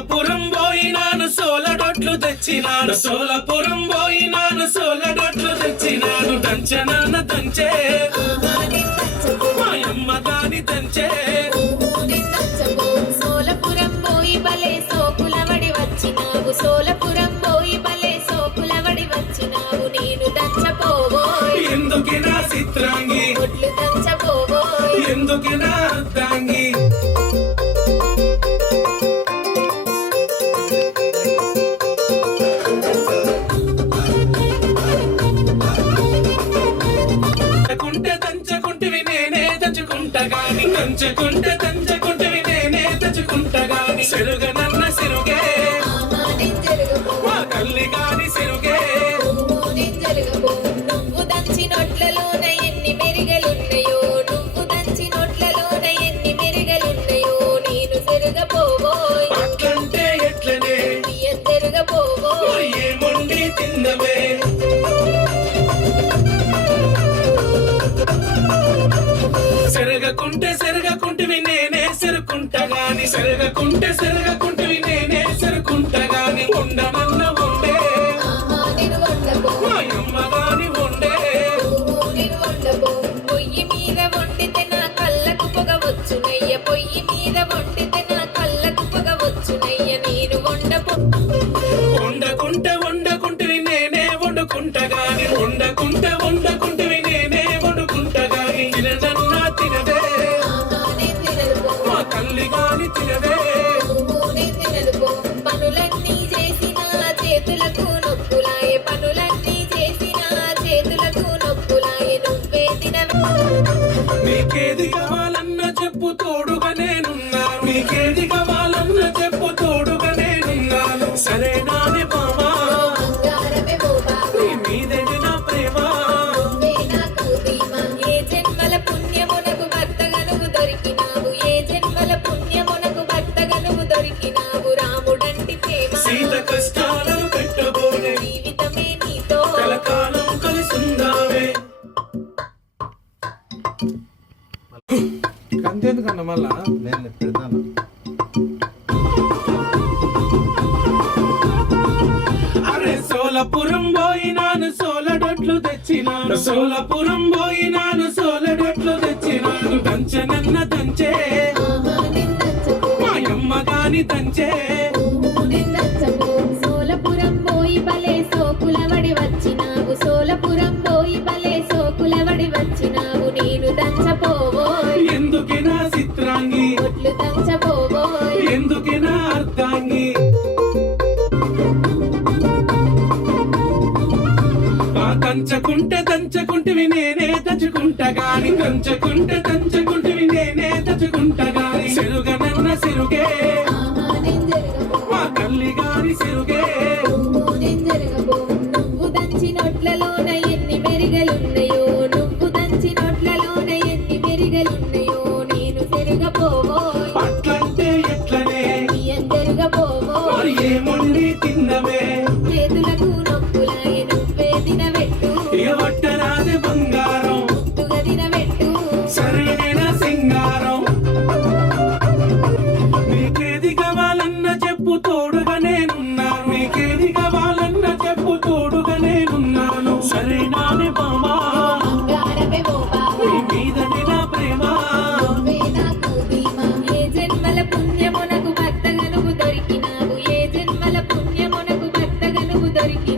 సోలపురం పోయినాను సోలడొట్లు తెచ్చినాను సోలపురం పోయినాను సోలడొట్లు తెచ్చినాను దంచనాన్న దంచే మాయమ్మ దాని దంచే సోలపురం పోయి బలే సోకులవడి వచ్చినావు సోలపురం పోయి బలే సోకులవడి వచ్చినావు నేను దంచపోవోయ్ ఎందుకే నా చిత్రాంగి ఒడ్లు దంచపోవోయ్ ఎందుకే నా అర్ధాంగి దంచకుంటివి నేనే దంచుకుంటా గాని దంచకుంటివి నేనే దంచుకుంటా గాని సెరుగనన్న సెరుగే మా కల్లి గాని సెరుగే నువ్వు దంచి నోట్లలోన ఎన్ని మెరిగలున్నాయో నువ్వు దంచి నోట్లలోన ఎన్ని మెరిగలున్నాయో నేను సెరుగపోవోయ్ అట్లంటే ఎట్లనే ఎద్దరుగపోవోయ్ ఏముండి తిందమే సెరగకుంటివి నేనే సెరుకుంటా గాని సెరగకుంటివి నేనే సెరుకుంటా గాని ఉండనన్న ఉండే మాయమ్మ గాని ఉండే పొయ్యి మీద వండితే నా కళ్ళకు పొగ వచ్చునయ్య పొయ్యి మీద వండితే నా కళ్ళకు పొగ వచ్చునయ్య నేను వండకుంటివి నేనే వండుకుంటా గాని వండకుంటివి నేనే వండుకుంటా గాని తినదన్నా తినదే మా తల్లి గాని తినదే పనులన్నీ చేసిన చేతులకు నొప్పులాయే పనులన్నీ చేసిన చేతులకు నొప్పులాయే నువ్వే నీకేది కావాలన్న చెప్పు తోడుగా నేనున్నాను నీకేది కావాలన్న చెప్పు తోడుగా నేనున్నాను సరే నానే బావా నీ మీదే నా ప్రేమ ఏ జన్మల పుణ్యమునకు భర్తగా నువ్వు దొరికినావు ఏ జన్మల పుణ్యమునకు భర్తగా నువ్వు దొరికినావు రాముడంటి ప్రేమ సీత కష్టాలను పెట్టబోనే జీవితమే నీతో కలకాలం కలిసుందామే కంతెందుకన్నా మళ్ళా నేను పెడతాను. అరే సోలపురం పోయినాను సోలడొట్లు తెచ్చినాను సోలపురం పోయినాను సోలడొట్లు తెచ్చినాను దంచనన్న దంచే మాయమ్మ గాని దంచే సోలపురం పోయి బలే సోకులవడి వచ్చినావు సోలపురం పోయి బలే సోకులవడి వచ్చినావు నేను దంచపోవోయ్ ఎందుకే నా చిత్రాంగి ఒడ్లు దంచపోవోయ్ ఎందుకే నా అర్ధాంగి దంచకుంటివి నేనే దంచుకుంటా గాని దంచకుంటివి నేనే దంచుకుంటా గాని సెరుగనన్న సెరుగే మా తల్లి గాని సెరుగే నువ్వు దంచి నోట్లలోన ఎన్ని మెరిగలున్నాయో నువ్వు దంచి నోట్లలోన ఎన్ని మెరిగలున్నాయో నేను సెరుగపోవోయ్ అట్లంటే ఎట్లనే ఎద్దరుగపోవోయ్ మరి ఏముండి తిందమే చేతులకు నొప్పులాయే నువ్వే తినబెట్టు ఇక పట్టరాదే బంగారం ముద్దుగా తినబెట్టు సరైన సింగారం నీకేది కావాలన్న చెప్పు తోడుగా నేనున్నాను నీకేది కావాలన్న చెప్పు తోడుగా నేనున్నాను సరేనానే బామా బంగారమే ఓ బాబు నీ మీదనే నా ప్రేమ నువ్వే నాకు ధీమా ఏ జన్మల పుణ్యమునకు భర్తగా నువ్వు దొరికినావు ఏ జన్మల పుణ్యమునకు భర్తగా నువ్వు దొరికినావు